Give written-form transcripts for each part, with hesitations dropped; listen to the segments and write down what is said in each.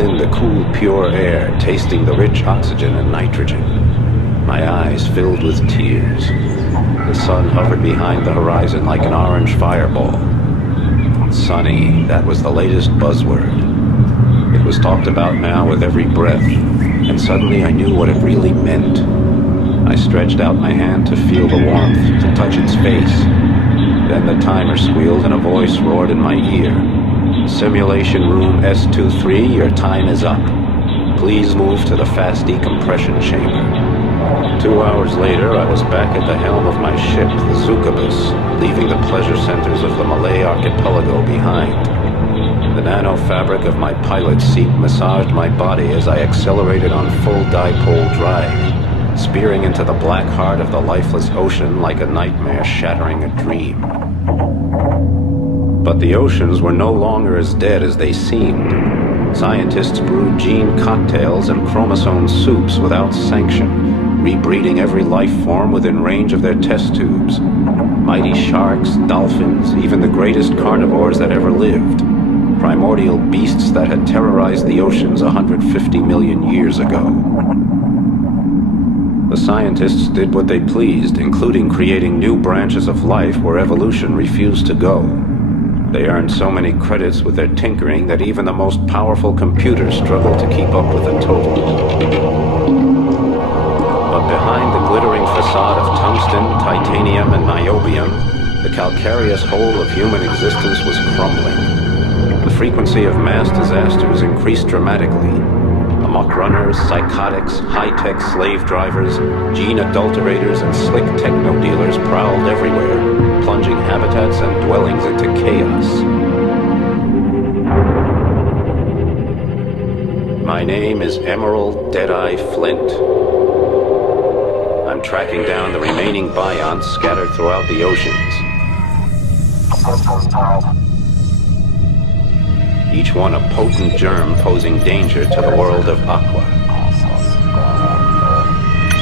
in the cool, pure air, tasting the rich oxygen and nitrogen. My eyes filled with tears. The sun hovered behind the horizon like an orange fireball. Sunny, that was the latest buzzword. It was talked about now with every breath, and suddenly I knew what it really meant. I stretched out my hand to feel the warmth, to touch its face. Then the timer squealed and a voice roared in my ear. Simulation room S23, your time is up. Please move to the fast decompression chamber. 2 hours later, I was back at the helm of my ship, the Zukabus, leaving the pleasure centers of the Malay archipelago behind. The nano-fabric of my pilot's seat massaged my body as I accelerated on full dipole drive, spearing into the black heart of the lifeless ocean like a nightmare shattering a dream. But the oceans were no longer as dead as they seemed. Scientists brewed gene cocktails and chromosome soups without sanction, rebreeding every life form within range of their test tubes. Mighty sharks, dolphins, even the greatest carnivores that ever lived. Primordial beasts that had terrorized the oceans 150 million years ago. The scientists did what they pleased, including creating new branches of life where evolution refused to go. They earned so many credits with their tinkering that even the most powerful computers struggled to keep up with the total. But behind the glittering facade of tungsten, titanium, and niobium, the calcareous whole of human existence was crumbling. The frequency of mass disasters increased dramatically. Amok runners, psychotics, high-tech slave drivers, gene adulterators, and slick techno-dealers prowled everywhere, plunging habitats and dwellings into chaos. My name is Emerald Deadeye Flint. I'm tracking down the remaining bionts scattered throughout the oceans. Each one a potent germ posing danger to the world of Aqua.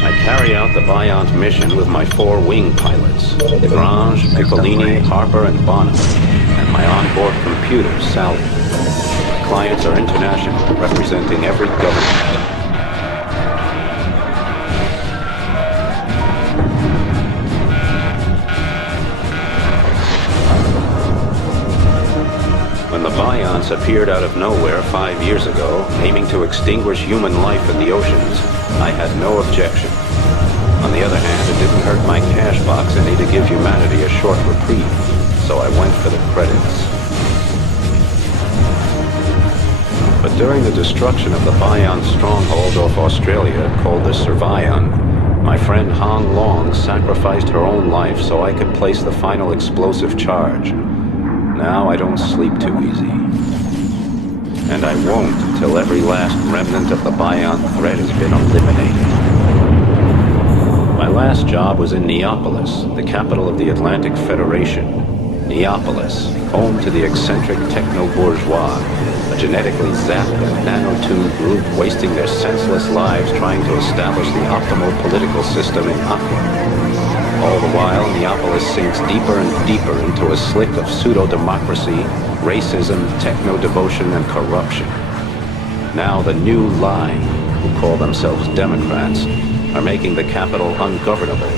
I carry out the Biont mission with my 4 wing pilots, Desgrange, Piccolini, Harper, and Bonham, and my onboard computer, Sally. My clients are international, representing every government. When the Bionts appeared out of nowhere 5 years ago, aiming to extinguish human life in the oceans, I had no objection. On the other hand, it didn't hurt my cash box any to give humanity a short reprieve, so I went for the credits. But during the destruction of the Biont stronghold off Australia, called the Survion, my friend Hong Long sacrificed her own life so I could place the final explosive charge. Now I don't sleep too easy. And I won't until every last remnant of the Biont threat has been eliminated. My last job was in Neapolis, the capital of the Atlantic Federation. Neapolis, home to the eccentric techno-bourgeois, a genetically zapped and nano-tuned group wasting their senseless lives trying to establish the optimal political system in Aqua. All the while, Neapolis sinks deeper and deeper into a slick of pseudo-democracy, racism, techno-devotion, and corruption. Now the new line, who call themselves Democrats, are making the capital ungovernable,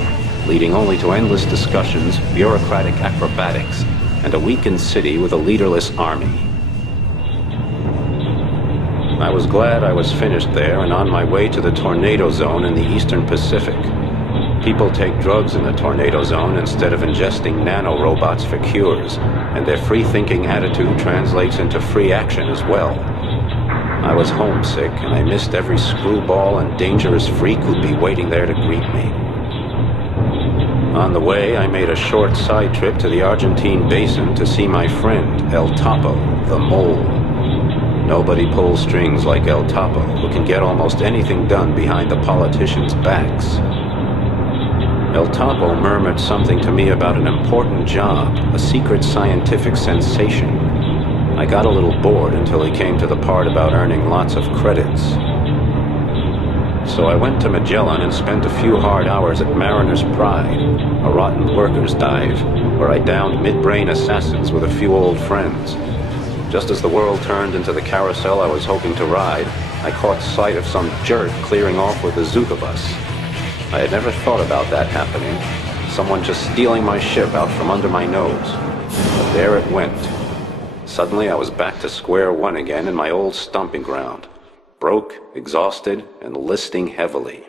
leading only to endless discussions, bureaucratic acrobatics, and a weakened city with a leaderless army. I was glad I was finished there and on my way to the tornado zone in the Eastern Pacific. People take drugs in the tornado zone instead of ingesting nanorobots for cures, and their free-thinking attitude translates into free action as well. I was homesick, and I missed every screwball and dangerous freak who'd be waiting there to greet me. On the way, I made a short side trip to the Argentine basin to see my friend, El Topo, the Mole. Nobody pulls strings like El Topo, who can get almost anything done behind the politicians' backs. El Topo murmured something to me about an important job, a secret scientific sensation. I got a little bored until he came to the part about earning lots of credits. So I went to Magellan and spent a few hard hours at Mariner's Pride, a rotten workers' dive, where I downed mid-brain assassins with a few old friends. Just as the world turned into the carousel I was hoping to ride, I caught sight of some jerk clearing off with the Zuka bus. I had never thought about that happening. Someone just stealing my ship out from under my nose. But there it went. Suddenly I was back to square one again in my old stomping ground. Broke, exhausted, and listing heavily.